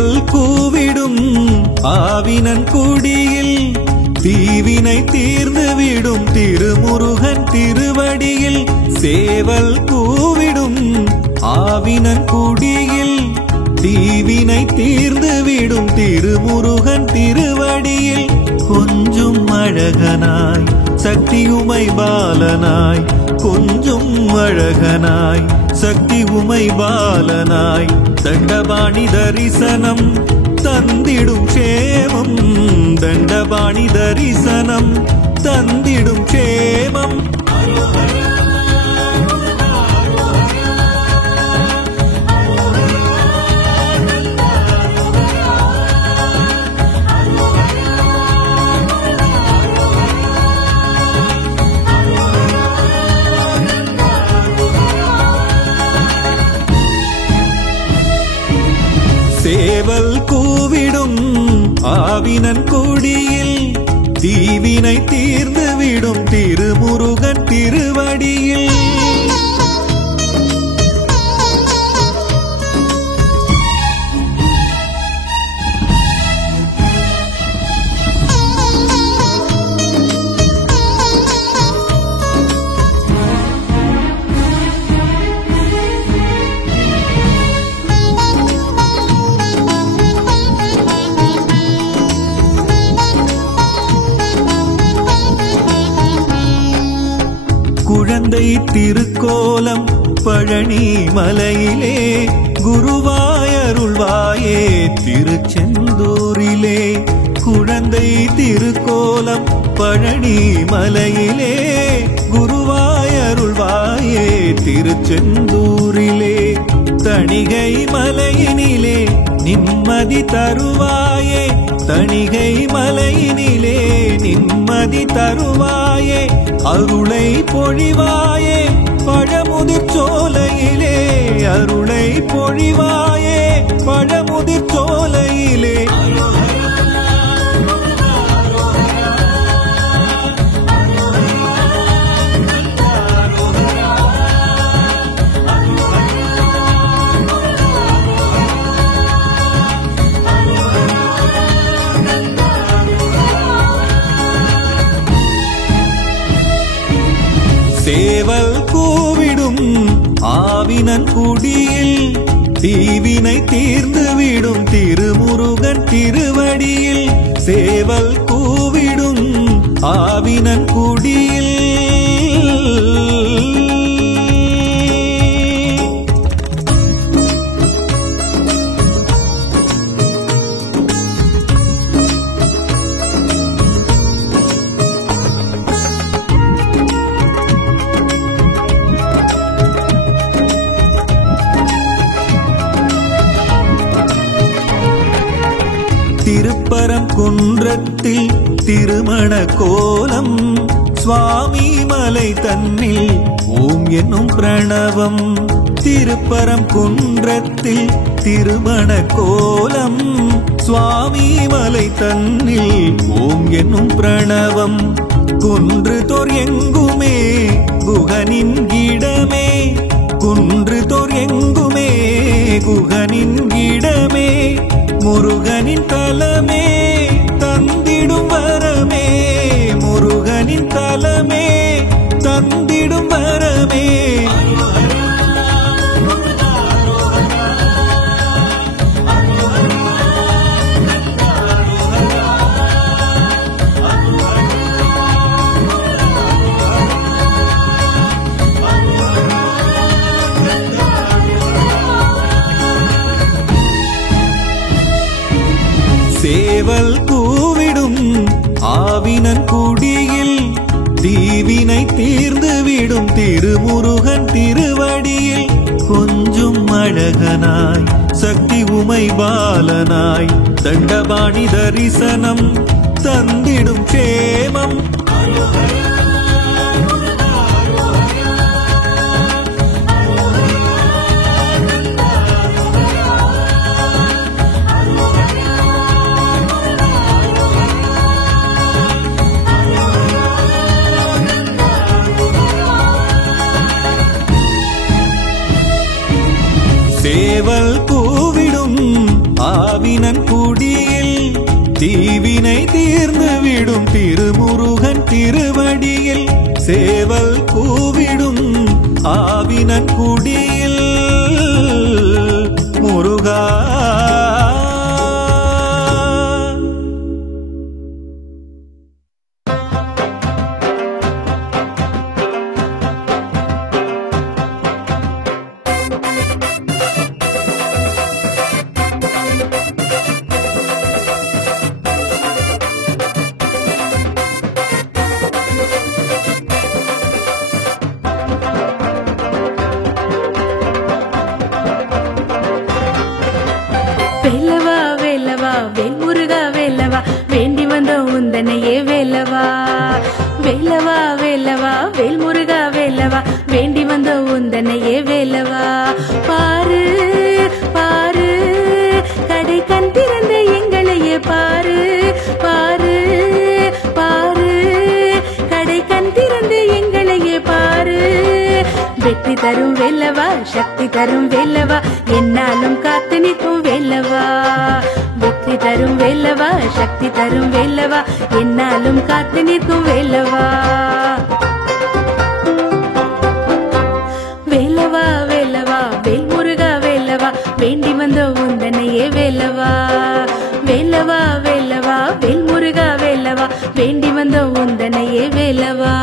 சேவல் கூவிடும் ஆவினன் குடியில் தீவினை தீர்ந்துவிடும் திருமுருகன் திருவடியில். சேவல் கூவிடும் ஆவினன் குடியில் தீவினை தீர்ந்துவிடும் திருமுருகன் திருவடியில். கொஞ்சும் அழகனாய் சக்தி உமை பாலனாய், கொஞ்சும் அழகனாய் சக்தி உமை பாலனாய், தண்டபாணி தரிசனம் தந்திடும் க்ஷேமம், தண்டபாணி தரிசனம் தந்திடும் க்ஷேமம். சேவல் கூவிடும் ஆவினன் குடியில் தீவினை தீர்ந்துவிடும் திருமுருகன் திருவடியில். குழந்தை திருக்கோலம் பழனி மலையிலே, குருவாயருள்வாயே திருச்செந்தூரிலே. குழந்தை திருக்கோலம் பழனி மலையிலே, குருவாயருள்வாயே திருச்செந்தூரிலே. தணிகை மலையினிலே நிம்மதி தருவாயே, தணிகை மலையினிலே நிம்மதி தருவாயே. அருளை பொழிவாயே பழமுதிர் சோலையிலே, அருளை பொழிவாயே பழமுதிர் சோலையிலே. சேவல் கூவிடும் ஆவினன் குடியில் தீவினை தீர்ந்துவிடும் திருமுருகன் திருவடியில். சேவல் கூவிடும் ஆவினன் குடியில். திருப்பரங்குன்றத்தில் திருமண கோலம், சுவாமி மலை தன்னில் ஓம் என்னும் பிரணவம். திருப்பரங்குன்றத்தில் திருமண கோலம், சுவாமி மலை தன்னில் ஓம் என்னும் பிரணவம். குன்று தோர் எங்குமே குகனின் இடமே, குன்று தோர் எங்குமே குகனின் இடமே. முருகனின் தலமே தந்திடும் வரமே, முருகனின் தலமே தந்திடும் வரமே. சேவல் கூவிடும் ஆவினன் குடியில் தீவினை தீர்ந்துவிடும் திருமுருகன் திருவடியில். கொஞ்சும் அழகனாய் சக்தி உமை பாலனாய், தண்டபாணி தரிசனம் தந்திடும் க்ஷேமம். சேவல் கூவிடும் ஆவினன் குடியில் தீவினை தீர்ந்து விடும் திருமுருகன் திருவடியில் சேவல் கூவிடும் ஆவினன் குடியில் முருகா. வேலவா வேலவா வேல் முருகா வேலவா வேண்டி வந்த உந்தனையே வேலவா. வேலவா வேலவா வேல் முருகா வேலவா வேண்டி வந்த உந்தனையே வேலவா. பாரு பாரு கடை கண் திறந்த எங்களையே பாரு பாரு பாரு கடை கண் திறந்த எங்களையே பாரு. வெற்றி தரும் வேலவா சக்தி தரும் வேலவா என்னாலும் காத்து நிற்கும் வேலவா. வெற்றி தரும் வேலவா சக்தி தரும் வேலவா என்னாலும் காத்து நிற்கும் வேலவா. வேலவா வேலவா வேல் முருகா வேலவா வேண்டி வந்த உந்தனையே வேலவா. வேலவா வேலவா வேல் முருகா வேலவா வேண்டி வந்த உந்தனையே வேலவா.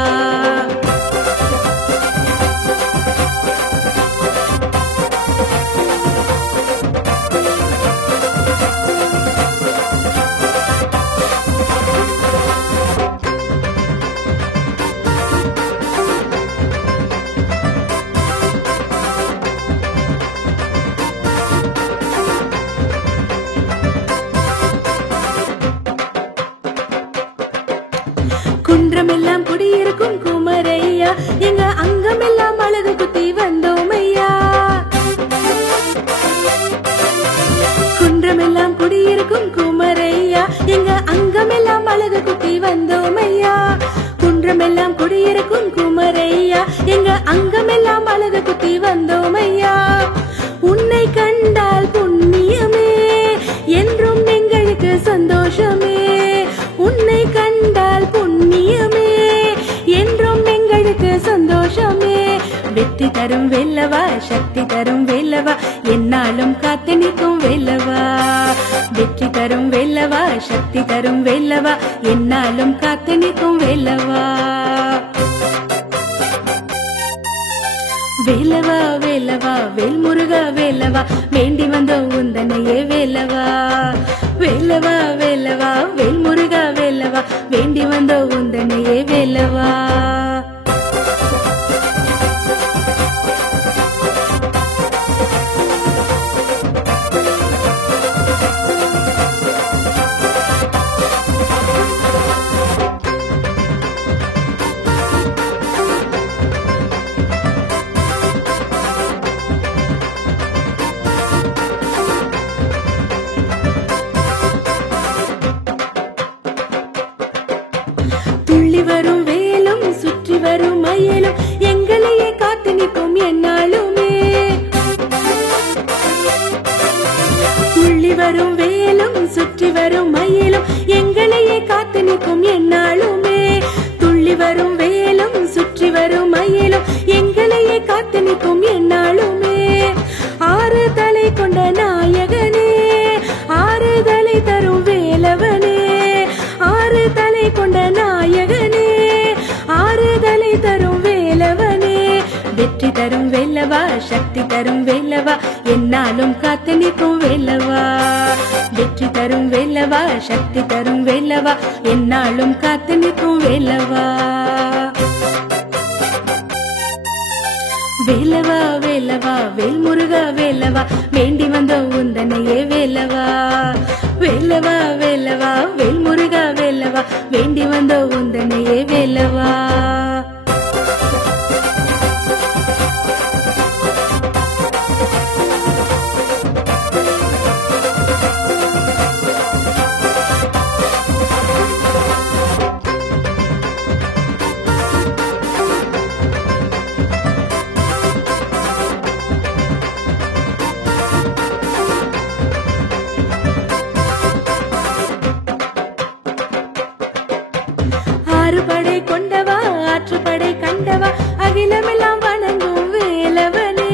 குன்றமெல்லாம் குடியிருக்கும் குமரையா எங்க அங்கமெல்லாம் அழகு குத்தி வந்தோம் ஐயா. குன்றமெல்லாம் குடியிருக்கும் குமரையா எங்க அங்கமெல்லாம் அழகு குத்தி வந்தோம் ஐயா. குன்றமெல்லாம் குடியிருக்கும் குமரையா எங்க அங்கமெல்லாம் அழகு குத்தி வந்தோம் ஐயா. உன்னை கண்டால் புண்ணியமே என்றும் எங்களுக்கு சந்தோஷமே. உன்னை கண்டால் புண்ணியமே என்றும் எங்களுக்கு சந்தோஷமே. வெற்றி தரும் வேலவா சக்தி தரும் வேலவா என்னாலும் காத்து நிற்கும் வேலவா. வெற்றி தரும் வேலவா சக்தி தரும் வேலவா என்னாலும் காத்து நிற்கும் வேலவா. வேலவா வேலவா வேல் முருகா வேலவா வேண்டி வந்த உந்தனையே வேலவா. வேலவா வேலவா வேல் முருகா வேலவா வேண்டி வந்த உந்தனையே வேலவா. துள்ளி வரும் வேலும் சுற்றி வரும் மயிலும் எங்களையே காத்து நிற்கும் என்னாலுமே. துள்ளி வரும் வேலும் சுற்றி வரும் மயிலும் எங்களையே காத்து நிற்கும் என்னாலுமே. துள்ளி வரும் வேலும் சுற்றி வரும் மயிலும் எங்களையே காத்து நிற்கும் என்னாலுமே. ஆறு தலை கொண்ட நாயகனே ஆறுதலை தரும் வேலவனே. ஆறு தலை கொண்ட நாயகனே ஆறுதலை தரும் வேலவனே. வெற்றி தரும் வேலவா சக்தி தரும் வேலவா என்னாலும் காத்து நிற்கும் வேலவா. வெற்றி தரும் வேலவா சக்தி தரும் வேலவா என்னாலும் காத்து நிற்கும் வேலவா. வேலவா வேலவா வேல் முருகா வேலவா வேண்டி வந்த உந்தனையே வேலவா. வேலவா வேலவா வேல் முருகா வேலவா வேண்டி வந்த உந்தனையே வேலவா. ஆறுபடை கொண்டவா ஆற்றுப்படை கண்டவா அகிலமெல்லாம் வணங்கும் வேலவனே.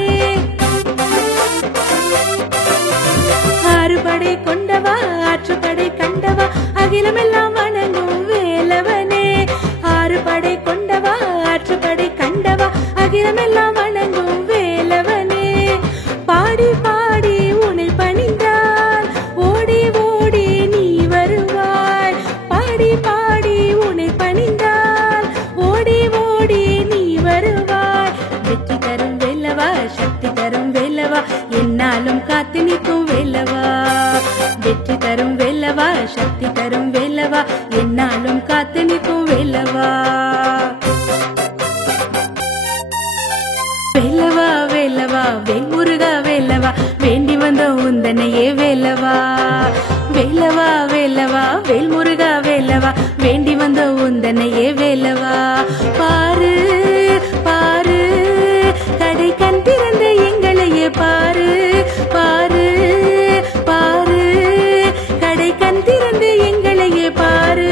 ஆறுபடை கொண்டவா ஆற்றுப்படை கண்டவா அகிலமெல்லாம் வணங்கும் வேலவனே. ஆறுபடை கொண்டவா ஆற்றுப்படை கண்டவா அகிலமெல்லாம் வணங்கும் வேலவனே. பாடி பாடி உன்னை பணிந்தால் ஓடி ஓடி நீ வருவாய். பாடி பாடி உன்னை பணிந்தால் ஓடி ஓடி நீ வருவாய். வெற்றி தரும் வேலவா சக்தி தரும் வேலவா என்னாலும் காத்து நிற்கும் வேலவா. வெற்றி தரும் வேலவா சக்தி தரும் வேலவா என்னாலும் காத்து நிற்கும் வேலவா. வேலவா வேலவா வேல்முருகா வேலவா வேண்டி வந்த உந்தனையே வேலவா. வேலவா வேலவா வேல்முருகா வேலவா வேண்டி வந்த உந்தனையே வேலவா. பாரு பாரு கடை கண் திறந்த எங்களையே பாரு. பாரு பாரு கடை கண் திறந்த எங்களையே பாரு.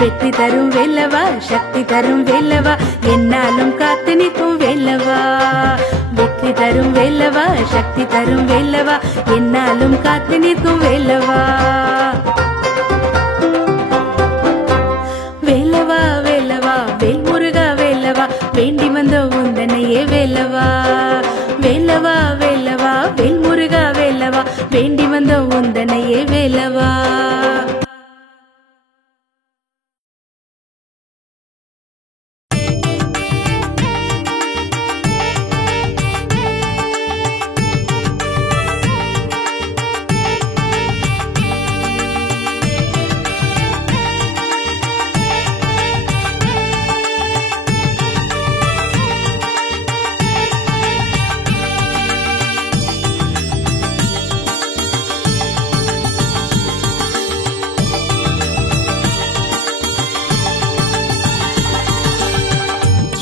வெற்றி தரும் வேலவா சக்தி தரும் வேலவா என்னாலும் காத்து நிற்கும் வேலவா. வெற்றி தரும் வேலவா சக்தி தரும் வேலவா என்னாலும் காத்து நிற்கும் வேலவா. வேலவா வேலவா வேல்முருகா வேலவா வேண்டி வந்த உந்தனையே வேலவா. வேலவா வேலவா வேல்முருகா வேலவா வேண்டி வந்த உந்தனையே வேலவா.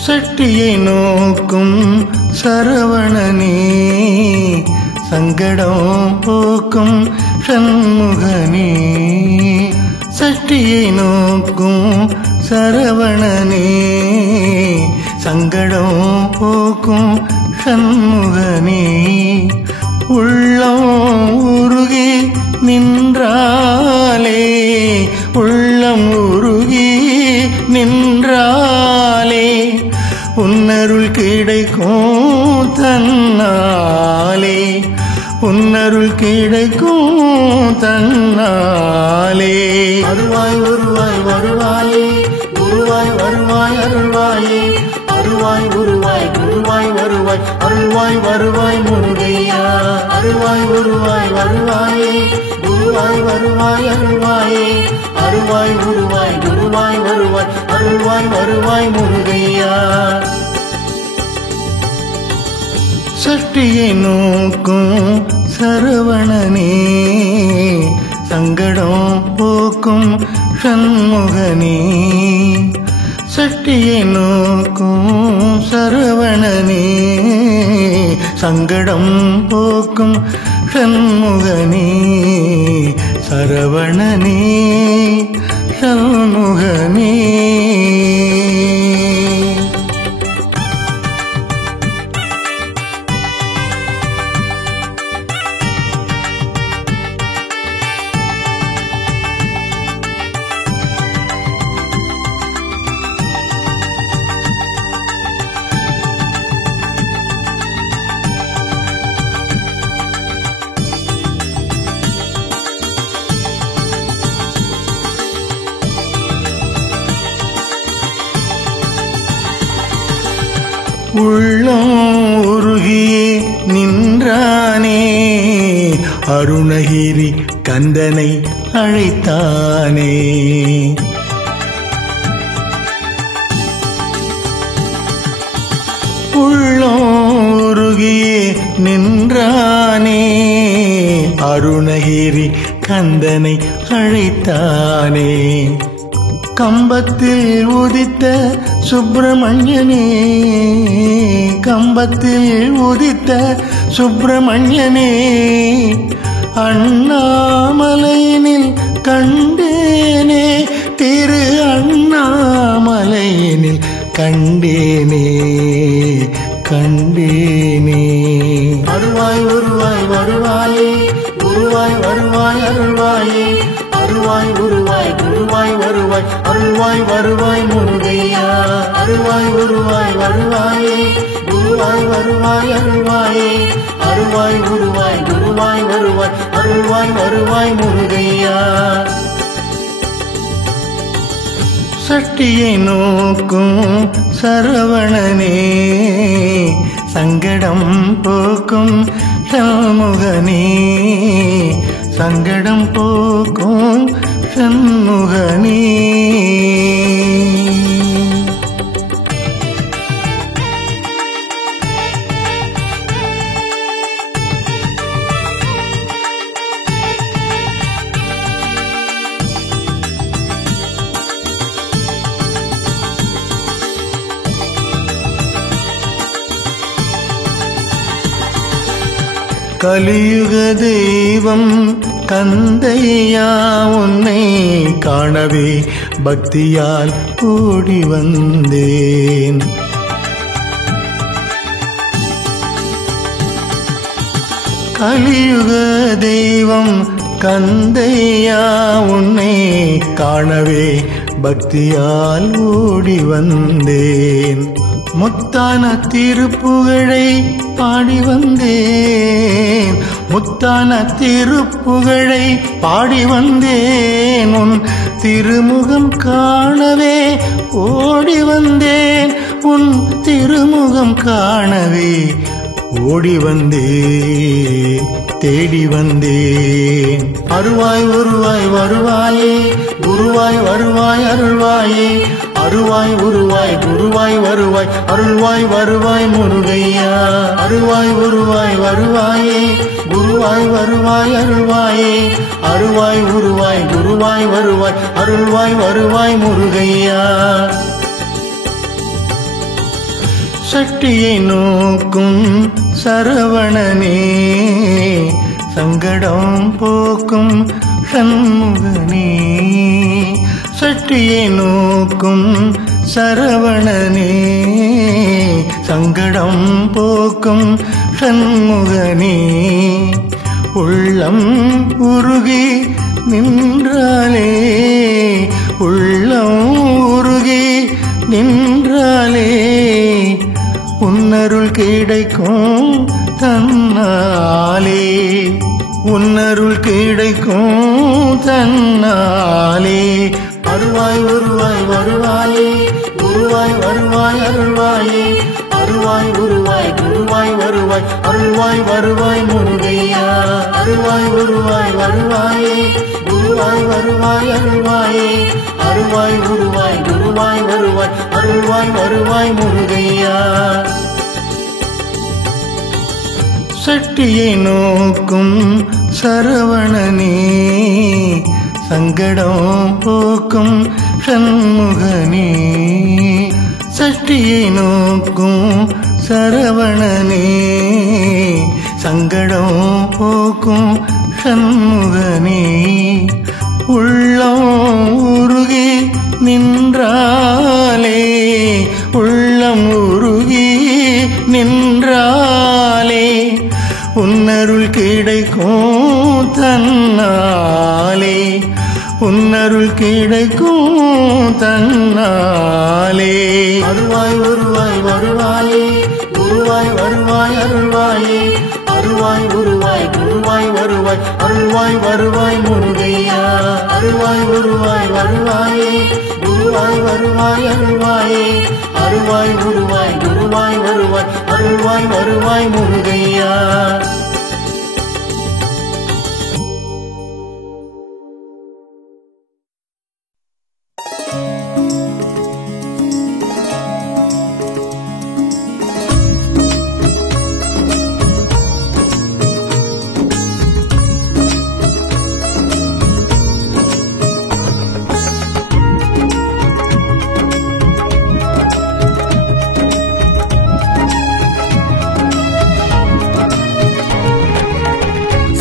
சட்டியை நோக்கும் சரவணனே சங்கடம் போக்கும் சண்முகனே. சட்டியை நோக்கும் சரவணனே சங்கடம் போக்கும் சண்முகனே. உள்ளம் உருகி நின்றாலே உள்ளம் உருகி நின்றாலே உன்னருள் கிடைக்கும் தன்னாலே. உன்னருள் கிடைக்கும் தன்னாலே. அருவாய் வருவாய் வருவாயே குருவாய் வருவாய் அருள்வாயே. அருவாய் உருவாய் குருவாய் வருவாய் அருள்வாய் வருவாய் முருகையா. அருவாய் உருவாய் வருவாயே குருவாய் வருவாய் அருள்வாயே. அருவாய் உருவாய் குருவாய் வருவாய் அருள்வாய் வருவாய் முருகையா. சட்டியை நோக்கும் சரவணனே சங்கடம் போக்கும் சண்முகனே. சட்டியை நோக்கும் சரவணனே சங்கடம் போக்கும் சண்முகனே. சரவணனே சண்முகனே. உள்ளம் உருகியே நின்றானே அருணகிரி கந்தனை அழைத்தானே. உள்ளம் உருகியே நின்றானே அருணகிரி கந்தனை அழைத்தானே. கம்பத்தில் உதித்த சுப்பிரமணியனே கம்பத்தில் உதித்த சுப்பிரமணியனே அண்ணாமலையினில் கண்டேனே திரு அண்ணாமலையினில் மலையினில் கண்டேனே கண்டேனே. அருள்வாய் உருவாய் வருவாயே குருவாய் வருவாய் அருள்வாயே. அருள்வாய் உருவாய் குருவாய் வருவாய் அருள்வாய் வருவாய் முருகையா. அருள்வாய் உருவாய் வருவாயே குருவாய் வருவாய் அருள்வாயே. அருள்வாய் உருவாய் குருவாய் வருவாய் அருள்வாய் வருவாய் முருகையா. சட்டியை நோக்கும் சரவணனே சங்கடம் போக்கும் சண்முகனே. சங்கடம் போக்கும் சண்முகனே. கலியுக தெய்வம் கந்தையா உன்னை காணவே பக்தியால் கூடி வந்தேன். கலியுக தெய்வம் கந்தையா உன்னை காணவே பக்தியால் ஓடி வந்தேன். முத்தான திருப்புகழை பாடி வந்தேன். முத்தான திருப்புகழை பாடி வந்தேன். உன் திருமுகம் காணவே ஓடி வந்தேன். உன் திருமுகம் காணவே ஓடி வந்தேன் தேடி வந்தேன். அருள்வாய் உருவாய் வருவாயே குருவாய் வருவாய் அருள்வாயே. அருள்வாய் உருவாய் குருவாய் வருவாய் அருள்வாய் வருவாய் முருகையா. அருள்வாய் உருவாய் வருவாயே குருவாய் வருவாய் அருள்வாயே. அருள்வாய் உருவாய் குருவாய் வருவாய் அருள்வாய் வருவாய் முருகையா. சட்டியை நோக்கும் சரவணனே சங்கடம் போக்கும் சண்முகனே. சட்டியை நோக்கும் சரவணனே சங்கடம் போக்கும் சண்முகனே. உள்ளம் உருகி நின்றாலே உள்ளம் உருகி நின்றாலே உன்னருள் கிடைக்கும் தன்னாலே. உன்னருள் கிடைக்கும் தன்னாலே. அருள்வாய் உருவாய் வருவாயே குருவாய் வருவாய் அருள்வாயே. அருள்வாய் உருவாய் குருவாய் வருவாய் அருள்வாய் வருவாய் முருகையா. அருள்வாய் உருவாய் வருவாயே குருவாய் வருவாய் அருள்வாயே. அருள்வாய் உருவாய் குருவாய் வருவாய் அருள்வாய் வருவாய் முருகையா. சட்டியை நோக்கும் சரவணனே சங்கடம் போக்கும் சண்முகனே. சட்டியை நோக்கும் சரவணனே சங்கடம் போக்கும் சண்முகனே. உள்ளம் உருகி நின்றாலே உள்ளம் உருகி நின்றாலே உன்னருள் கிடைக்கும் தன்னாலே. உன்னருள் கிடைக்கும் தன்னாலே. அருள்வாய் உருவாய் வருவாயே குருவாய் வருவாய் அருள்வாயே. அருள்வாய் உருவாய் குருவாய் வருவாய் அருள்வாய் வருவாய் முருகையா. அருள்வாய் உருவாய் வருவாயே குருவாய் வருவாய் அருள்வாயே. அருள்வாய் உருவாய் குருவாய் வருவாய் அருள்வாய் வருவாய் முருகையா.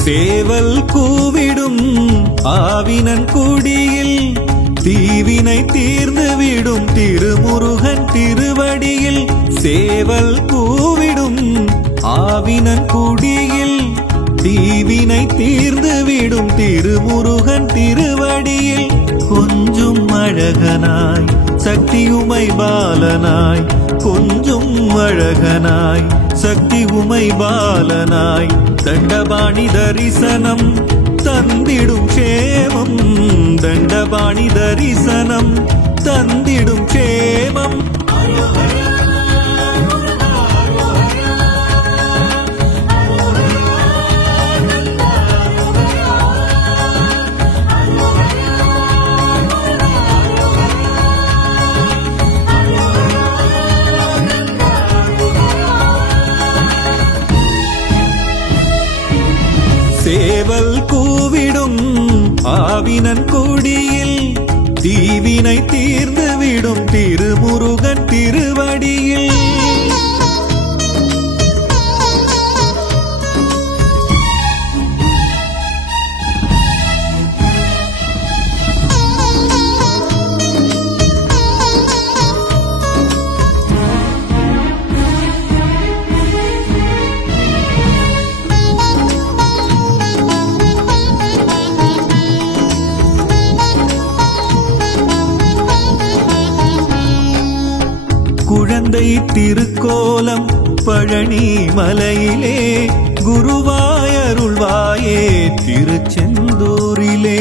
சேவல் கூவிடும் ஆவினன் குடியில் தீவினை தீவினை தீர்ந்துவிடும் திருமுருகன் திருவடியில் சேவல் கூவிடும் ஆவினன் குடியில் தீவினை தீர்ந்துவிடும் திருமுருகன் திருவடியில் கொஞ்சும் அழகனாய் சக்தி உமை பாலனாய் கொஞ்சும் அழகனாய் சக்தி உமை பாலனாய் தண்டபாணி தரிசனம் தந்திடும் க்ஷேமம் தண்டபாணி தரிசனம் தந்திடும் க்ஷேமம் சேவல் கூவிடும் ஆவினன் குடியில் தீவினை தீர்ந்துவிடும் திருமுருகன் திருவடியில் குழந்தை திருக்கோலம் பழனி மலையிலே குருவாயருள்வாயே திருச்செந்தூரிலே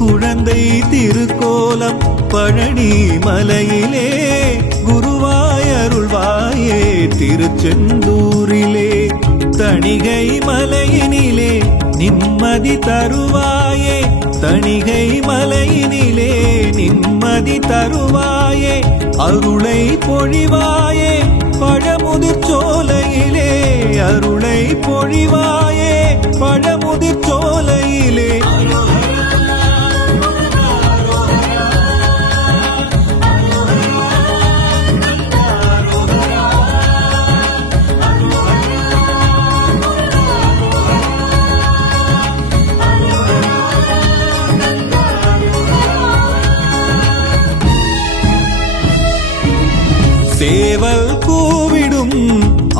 குழந்தை திருக்கோலம் பழனி மலையிலே குருவாயருள்வாயே திருச்செந்தூரிலே தணிகை மலையினிலே நிம்மதி தருவாயே தணிகை மலையினிலே நிம்மதி தருவாயே அருளை பொழிவாயே பழமுதிர் சோலையிலே அருளை பொழிவாயே பழமுதிர் சோலையிலே சேவல் கூவிடும்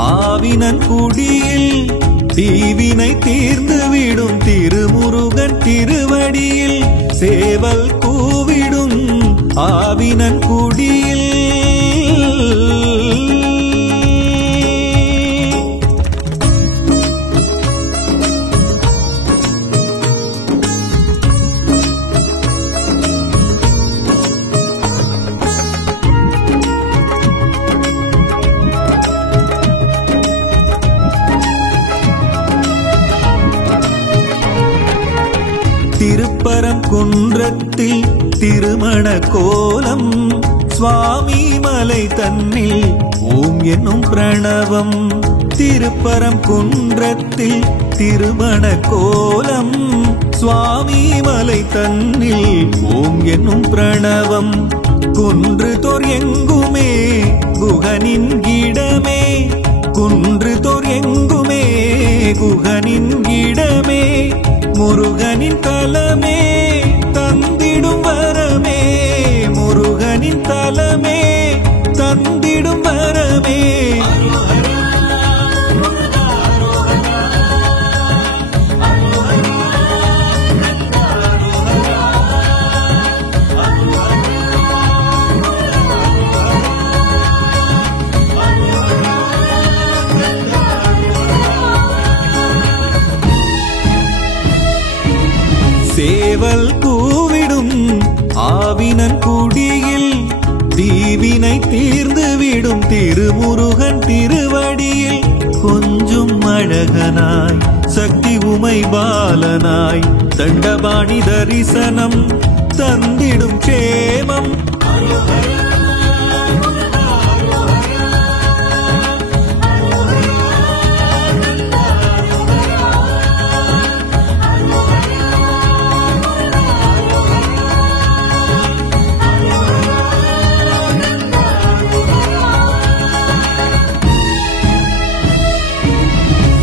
ஆவினன் குடியில் தீவினை தீர்ந்துவிடும் திருமுருகன் திருவடியில் சேவல் கூவிடும் ஆவினன் குடியில் திருப்பரங்குன்றத்தில் திருமண கோலம் சுவாமி மலை தன்னில் ஓம் என்னும் பிரணவம் திருப்பரங்குன்றத்தில் திருமண கோலம் சுவாமி மலை தன்னில் ஓம் என்னும் பிரணவம் குன்று தோர் எங்குமே குகனின் இடமே குன்று தோர் எங்குமே குகனின் இடமே முருகனின் தலமே தந்திடும் வரமே முருகனின் தலமே தந்திடும் வரமே சேவல் கூவிடும் ஆவினன் குடியில் தீவினை தீர்ந்துவிடும் திருமுருகன் திருவடியில் கொஞ்சும் அழகனாய் சக்தி உமை பாலனாய் தண்டபாணி தரிசனம் தந்திடும் க்ஷேமம்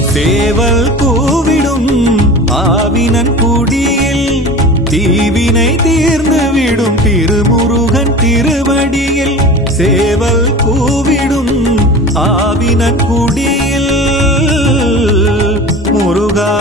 சேவல் கூவிடும் ஆவினன் குடியில் தீவினை தீர்ந்துவிடும் திருமுருகன் குடியில் சேவல் கூவிடும் ஆவினன் குடியில் முருகா.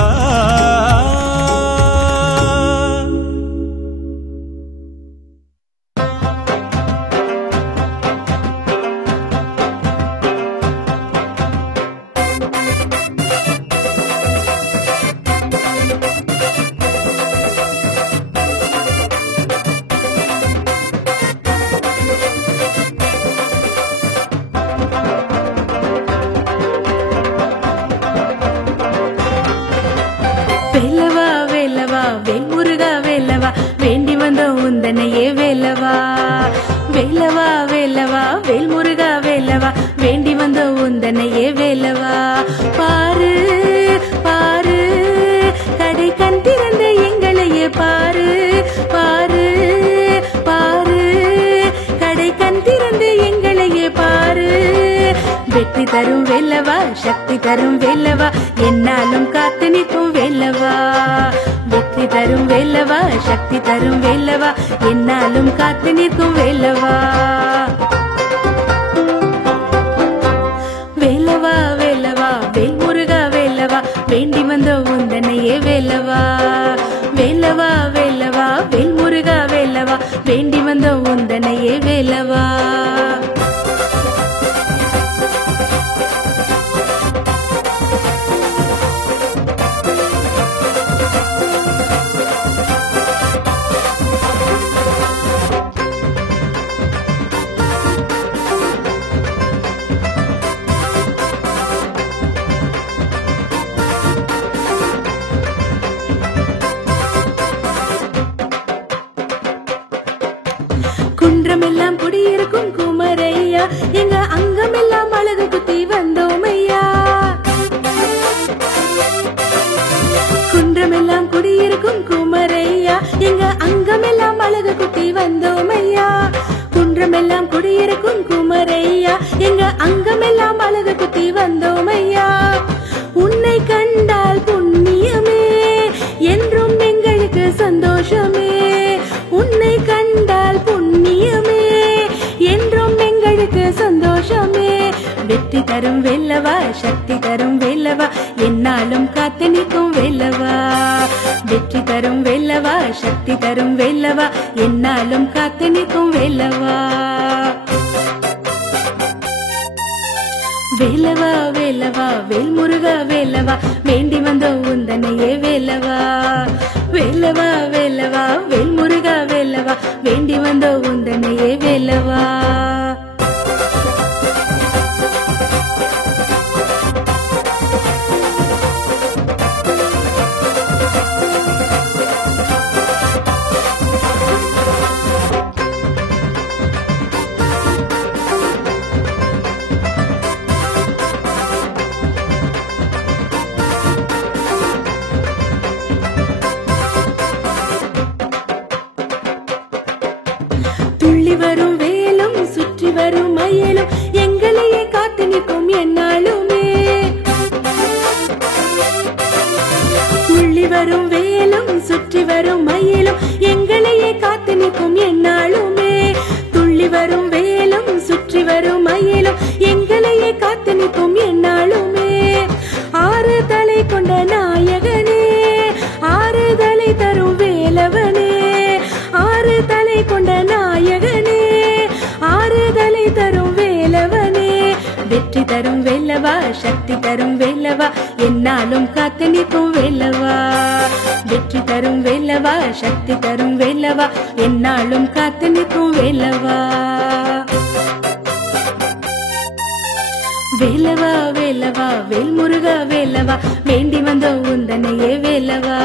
வேலவா வேலவா வேல் முருகா வேலவா வேண்டி வந்தோம் உந்தனையே வேலவா. வேலவா வேலவா வேல் முருகா வேலவா வேண்டி வந்தோம் உந்தனையே வேலவா. பாரு பாரு கடை கண் திறந்த எங்களையே பாரு பாரு பாரு கடை கண் திறந்த எங்களையே பாரு. வெற்றி தரும் வேலவா சக்தி தரும் வேலவா என்னாலும் காத்து நிற்கும் வேலவா. வெற்றி தரும் வேலவா சக்தி தரும் வேலவா என்னாலும் காத்து நிற்கும் வேலவா. வேலவா வேலவா வேல் முருகா வேலவா வேண்டி வந்த உந்தனையே வேலவா. வேலவா வேலவா வேல் முருகா வேலவா வேண்டி வந்த உந்தனையே வேலவா. குன்றமெல்லாம் குடியிருக்கும் குமரையா எங்க அங்கமெல்லாம் அழகு குத்தி வந்தோமையா. குன்றமெல்லாம் குடியிருக்கும் குமரையா எங்க அங்கமெல்லாம் அழகு குத்தி வந்தோமையா. குன்றமெல்லாம் குடியிருக்கும் குமரையா எங்க அங்கமெல்லாம் அழகு குத்தி வந்தோமையா. உன்னை கண்டால் புண்ணியமே என்றும் எங்களுக்கு சந்தோஷமே. உன்னை கண்டால் புண்ணியமே என்றும் எங்களுக்கு சந்தோஷமே. வெற்றி தரும் வேலவா சக்தி தரும் வேலவா என்னாலும் காத்து நிற்கும் வேலவா. வெற்றி தரும் வேலவா சக்தி தரும் வேலவா என்னாலும் காத்து நிற்கும் வேலவா. வேலவா வேலவா வேல் முருகா வேலவா வேண்டி வந்த உந்தனையே வேலவா. வேலவா வேலவா வேல் முருகா வேலவா வேண்டி வந்த உந்தனையே வேலவா. துள்ளி வரும் வேலும் சுற்றி வரும் மயிலும் எங்களையே காத்து நிற்கும் என்னாலுமே. துள்ளி வரும் வேலும் சுற்றி வரும் மயிலும் எங்களையே காத்து நிற்கும் என்னாலுமே. துள்ளி வரும் வேலும் சுற்றி வரும் மயிலும் எங்களையே காத்து நிற்கும் என்னாலுமே. ஆறு தலை கொண்ட நாயகனே ஆறுதலை தரும் வேலவனே. ஆறு தலை கொண்ட நாயகனே ஆறுதலை தரும் வேலவனே. வெற்றி தரும் வேலவா சக்தி தரும் வேலவா என்னாலும் காத்து நிற்கும் வேலவா. வெற்றி தரும் வேலவா சக்தி தரும் வேலவா என்னாலும் காத்து நிற்கும் வேலவா. வேலவா வேலவா வேல் முருகா வேலவா வேண்டி வந்த உந்தனையே வேலவா.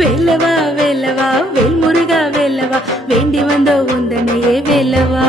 வேலவா வேலவா வேல் முருகா வேலவா வேண்டி வந்த உந்தனையே வேலவா.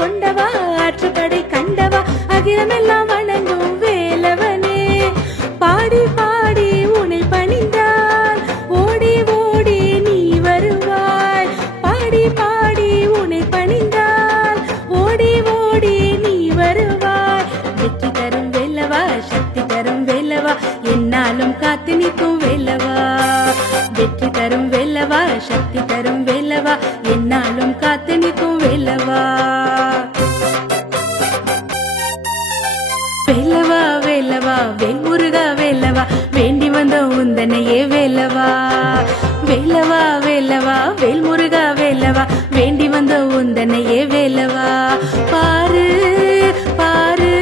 கொண்டவா ஆற்றுப்படை கண்டவா அகிலமெல்லாம் வணங்கும் வேலவனே பாடி பாடி உன்னை பணிந்தால் ஓடி ஓடி நீ வருவாய் பாடி பாடி உன்னை பணிந்தால் ஓடி ஓடி நீ வருவாய் வெற்றி தரும் வேலவா சக்தி தரும் வேலவா என்னாலும் காத்து நிற்கும் வேலவா வெற்றி தரும் வேலவா சக்தி தரும் வேலவா என்னாலும் காத்து நிற்கும் வேலவா வேலவா வேலவா வேல்முருகா வேலவா வேண்டி வந்த உந்தனையே வேலவா வேலவா வேலவா வேல்முருகா வேலவா வேண்டி வந்த உந்தனையே வேலவா பாரு பாரு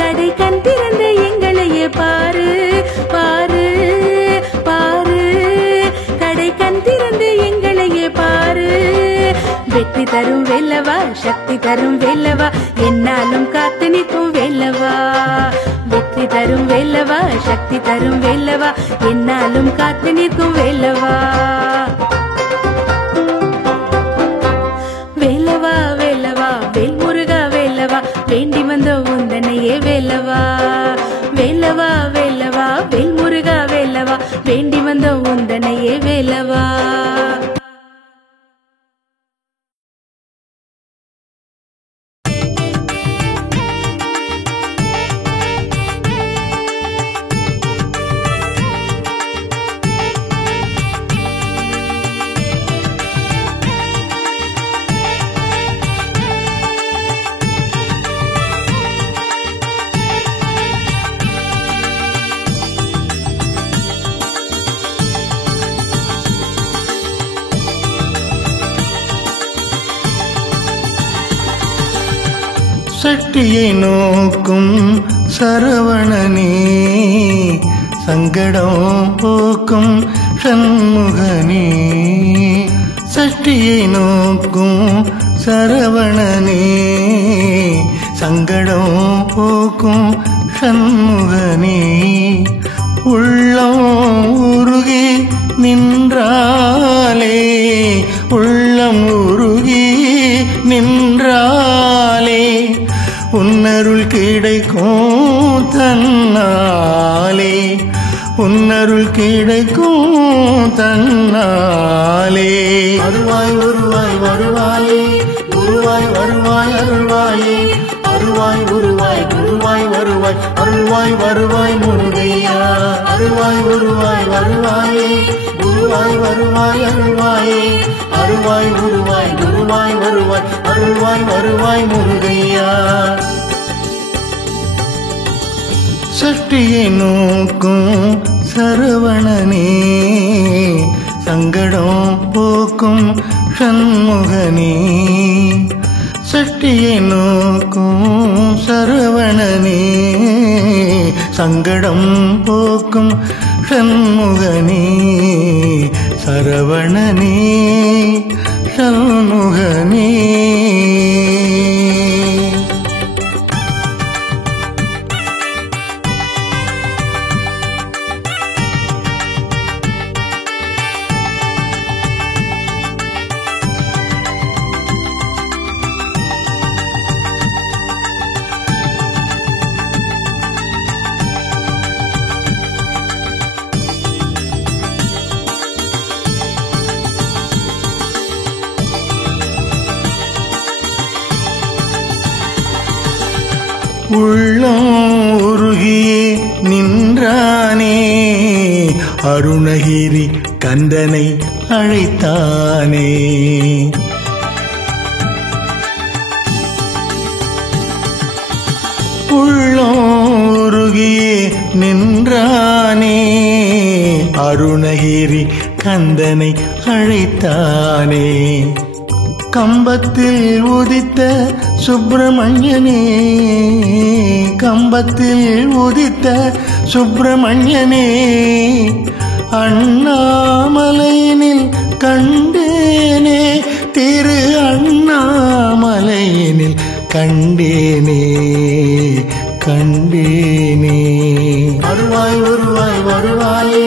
கடை கண் திறந்த எங்களையே பாரு பாரு பாரு கடை கண் திறந்த எங்களையே பாரு வெற்றி தரும் வேலவா சக்தி தரும் வேலவா என்னாலும் காத்து நிற்கும் வேலவா வெற்றி தரும் வேலவா சக்தி தரும் வேலவா என்னாலும் காத்து நிற்கும் வேலவா வேலவா வேலவா வேல்முருகா வேலவா வேண்டி வந்த உந்தனையே வேலவா வேலவா வேலவா வேல்முருகா வேலவா வேண்டி வந்த உந்தனையே வேலவா சட்டியை நோக்கும் சரவணனே சங்கடம் போக்கும் சண்முகனே சட்டியை நோக்கும் சரவணனே சங்கடம் போக்கும் சண்முகனே உள்ளம் உருகி நின்றாலே உள்ளம் உருகி நின்றாலே உன்னருள் கிடைக்கும் தன்னாலே உன்னருள் கிடைக்கும் தன்னாலே அருள்வாய் வருவாய் வருவாயே குருவாய் வருவாய் அருள்வாயே அருள்வாய் குருவாய் குருவாய் வருவாய் அருள்வாய் வருவாய் முருகையா அருள்வாய் குருவாய் வருவாயே குருவாய் வருவாய் அருள்வாயே அருள்வாய் குருவாய் குருவாய் வருவாய் அருள்வாய் வருவாய் முருகையா சட்டியை நோக்கும் சரவணனே சங்கடம் போக்கும் சண்முகனே சட்டியை நோக்கும் சரவணனே சங்கடம் போக்கும் சண்முகனே சரவணனே சண்முகனே உள்ளம் உருகியே நின்றானே அருணகிரி கந்தனை அழைத்தானே உள்ளம் உருகியே நின்றானே அருணகிரி கந்தனை அழைத்தானே கம்பத்தில் உதித்த சுப்பிரமணியனே கம்பத்தில் உதித்த சுப்பிரமணியனே அண்ணாமலையினில் கண்டேனே திரு அண்ணாமலையினில் கண்டேனே கண்டேனே அருள்வாய் வருவாய் வருவாயே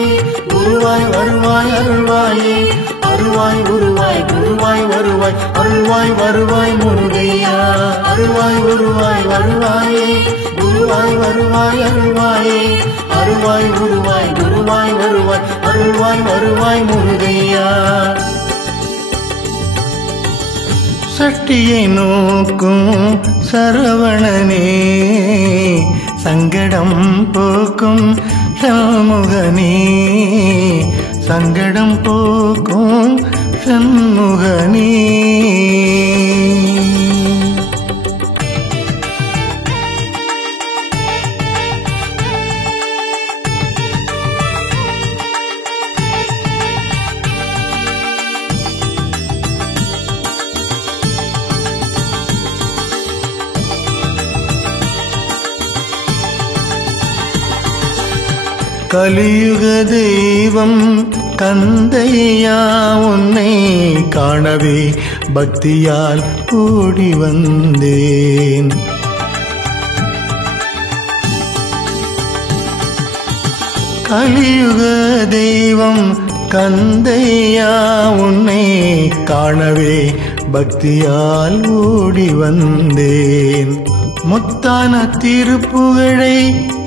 குருவாய் வருவாய் அருள்வாயே அருள்வாய் குருவாய் குரு வருவாய் வருவாய் அருள்வாய் வருவாய் முருகையா அருள்வாய் வருவாய் வருவாயே குருவாய் வருவாய் அருள்வாயே அருள்வாய் குருவாய் குருவாய் வருவாய் அருள்வாய் வருவாய் முருகையா சட்டியை நோக்கும் சரவணனே சங்கடம் போக்கும் சண்முகனே சங்கடம் போக்கும் சண்முகனே கலியுக தெய்வம் கந்தையா உன்னை காணவே பக்தியால் ஓடி வந்தேன் கலியுக தெய்வம் கந்தையா உன்னை காணவே பக்தியால் ஓடி வந்தேன் முத்தான திருப்புகழை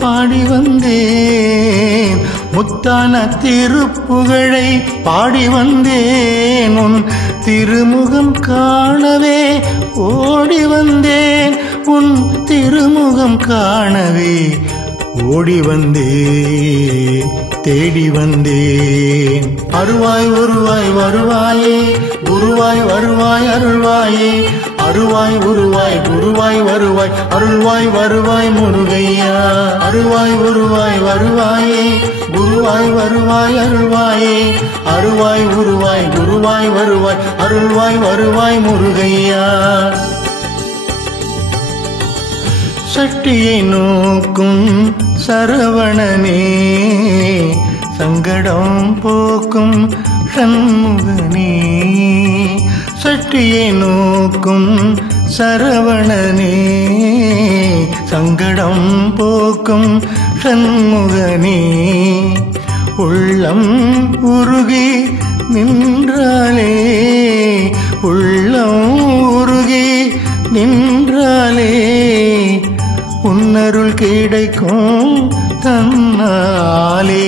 பாடி வந்தேன் முத்தான திருப்புகழை பாடி வந்தேன் உன் திருமுகம் காணவே ஓடி வந்தேன் உன் திருமுகம் காணவே ஓடி வந்தேன் தேடி வந்தேன் அருவாய் வருவாய் வருவாயே குருவாய் வருவாய் அருள்வாயே அருவாய் உருவாய் குருவாய் வருவாய் அருள்வாய் வருவாய் முருகையா அருவாய் உருவாய் வருவாயே குருவாய் வருவாய் அருள்வாயே அருவாய் உருவாய் குருவாய் வருவாய் அருள்வாய் வருவாய் முருகையா சட்டியை நோக்கும் சரவணனே சங்கடம் போக்கும் சண்முகனே சட்டியை நோக்கும் சரவணனே சங்கடம் போக்கும் சண்முகனே உள்ளம் உருகி நின்றாலே உள்ளம் உருகி நின்றாலே உன்னருள் கிடைக்கும் தன்னாலே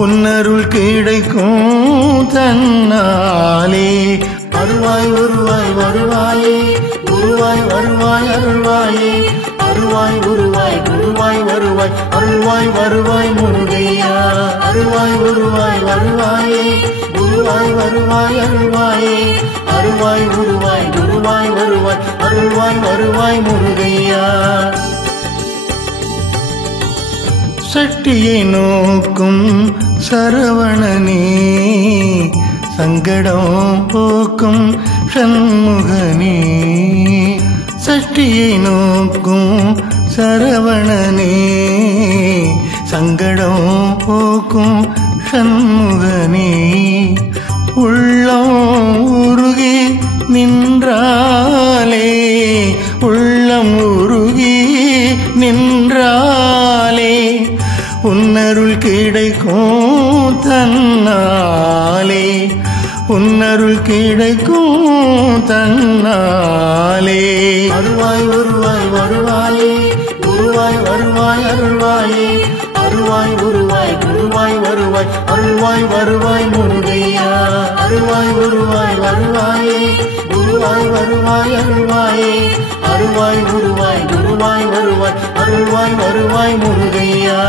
உன்னருள் கிடைக்கும் தன்னாலே அருவாய் வருவாய் வருவாயே குருவாய் வருவாய் அருள்வாயே அருவாய் குருவாய் குருவாய் வருவாய் அருள்வாய் வருவாய் முருகையா அருவாய் வருவாய் வருவாயே குருவாய் வருவாய் அருள்வாயே அருவாய் குருவாய் குருவாய் வருவாய் அருள்வாய் வருவாய் முருகையா சட்டியை நோக்கும் சரவணனே சங்கடம் போக்கும் சண்முகனே சட்டியை நோக்கும் சரவணனே சங்கடம் போக்கும் சண்முகனே உள்ளம் உருகி நின்றாலே உள்ளம் உருகி நின்றாலே உன்னருள் கிடைக்கும் தன்னாலே உன்னருள் கிடைக்கும் தன்னாலே அருவாய் வருவாய் வருவாயே குருவாய் வருவாய் அருள்வாயே அருவாய் குருவாய் குருவாய் வருவாய் அருள்வாய் வருவாய் முருகையா அருவாய் குருவாய் வருவாயே குருவாய் வருவாய் அருள்வாயே அருவாய் குருவாய் குருவாய் வருவாய் அருள்வாய் வருவாய் முருகையா